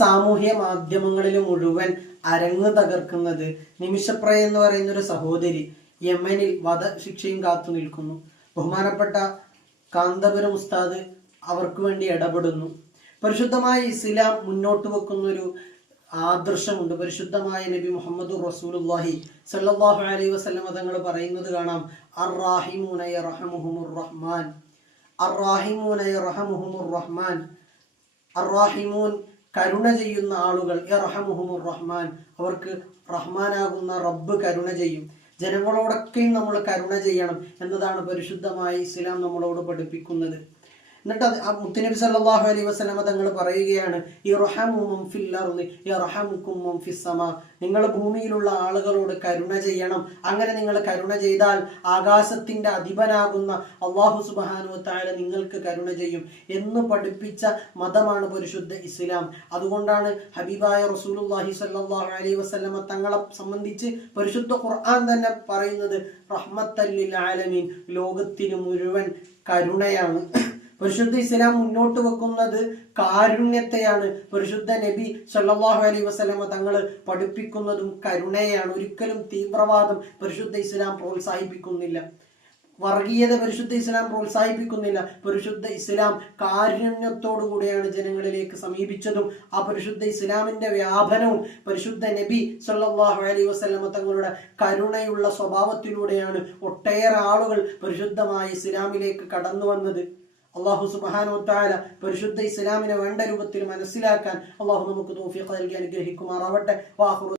സാമൂഹ്യ മാധ്യമങ്ങളിൽ മുഴുവൻ അരങ്ങ് തകർക്കുന്നത് നിമിഷപ്രയ എന്ന് പറയുന്ന ഒരു സഹോദരി യമനിൽ വധശിക്ഷയും കാത്തു നിൽക്കുന്നു. ബഹുമാനപ്പെട്ട കാന്തപുരം ഉസ്താദ് അവർക്ക് വേണ്ടി ഇടപെടുന്നു. പരിശുദ്ധമായ ഇസ്ലാം മുന്നോട്ട് വെക്കുന്ന ഒരു ആദർശമുണ്ട്. പരിശുദ്ധമായ നബി മുഹമ്മദ് റസൂലുള്ളാഹി സ്വല്ലല്ലാഹു അലൈഹി വസല്ലം തങ്ങൾ പറയുന്നത് കാണാം, അർറാഹിമൂന യർഹമുഹുമുർ റഹ്മാൻ, അർറാഹിമൂന യർഹമുഹുമുർ റഹ്മാൻ. അർറാഹിമൂൻ കരുണ ചെയ്യുന്ന ആളുകൾ, യർഹമുഹുമുർ റഹ്മാൻ അവർക്ക് റഹ്മാനാകുന്ന റബ്ബ് കരുണ ചെയ്യും. ജനങ്ങളോടൊക്കെയും നമ്മൾ കരുണ ചെയ്യണം എന്നതാണ് പരിശുദ്ധമായ ഇസ്ലാം നമ്മളോട് പഠിപ്പിക്കുന്നത്. എന്നിട്ട് മുത്തുനബി സല്ലല്ലാഹു അലൈഹി വസല്ലം തങ്ങൾ പറയുകയാണ്, ഇർഹമു മൻ ഫിൽ അർളി യർഹമുകും മൻ ഫിസ് സമാ. നിങ്ങൾ ഭൂമിയിലുള്ള ആളുകളോട് കരുണ ചെയ്യണം. അങ്ങനെ നിങ്ങൾ കരുണ ചെയ്താൽ ആകാശത്തിന്റെ അധിപനാകുന്ന അല്ലാഹു സുബ്ഹാനഹു വ തആല നിങ്ങൾക്ക് കരുണ ചെയ്യും എന്ന് പഠിപ്പിച്ച മതമാണ് പരിശുദ്ധ ഇസ്ലാം. അതുകൊണ്ടാണ് ഹബീബായ റസൂലുള്ളാഹി സ്വല്ലല്ലാഹു അലൈഹി വസല്ലം തങ്ങളെ സംബന്ധിച്ച് പരിശുദ്ധ ഖുർആൻ തന്നെ പറയുന്നത് റഹ്മത്തൽ ലിൽ ആലമീൻ, ലോകത്തിന് മുഴുവൻ കരുണയാണ്. പരിശുദ്ധ ഇസ്ലാം മുന്നോട്ട് വെക്കുന്നത് കാരുണ്യത്തെയാണ്. പരിശുദ്ധ നബി സല്ലല്ലാഹു അലൈഹി വസല്ലം തങ്ങൾ പഠിപ്പിക്കുന്നതും കരുണയാണ്. ഒരിക്കലും തീവ്രവാദം പരിശുദ്ധ ഇസ്ലാം പ്രോത്സാഹിപ്പിക്കുന്നില്ല, വർഗീയത പരിശുദ്ധ ഇസ്ലാം പ്രോത്സാഹിപ്പിക്കുന്നില്ല. പരിശുദ്ധ ഇസ്ലാം കാരുണ്യത്തോടു കൂടിയാണ് ജനങ്ങളിലേക്ക് സമീപിച്ചതും ആ പരിശുദ്ധ ഇസ്ലാമിന്റെ വ്യാപനവും പരിശുദ്ധ നബി സല്ലല്ലാഹു അലൈഹി വസല്ലം തങ്ങളുടെ കരുണയുള്ള സ്വഭാവത്തിലൂടെയാണ് ഒട്ടേറെ ആളുകൾ പരിശുദ്ധമായ ഇസ്ലാമിലേക്ക് കടന്നു വന്നത്. അല്ലാഹു സുബ്ഹാനഹു വ തആല പരിശുദ്ധ ഇസ്ലാമിനെ വേണ്ട രൂപത്തിൽ മനസ്സിലാക്കാൻ അല്ലാഹു നമുക്ക് തൗഫീഖ് നൽകി അനുഗ്രഹിക്കുമാറാവട്ടെ.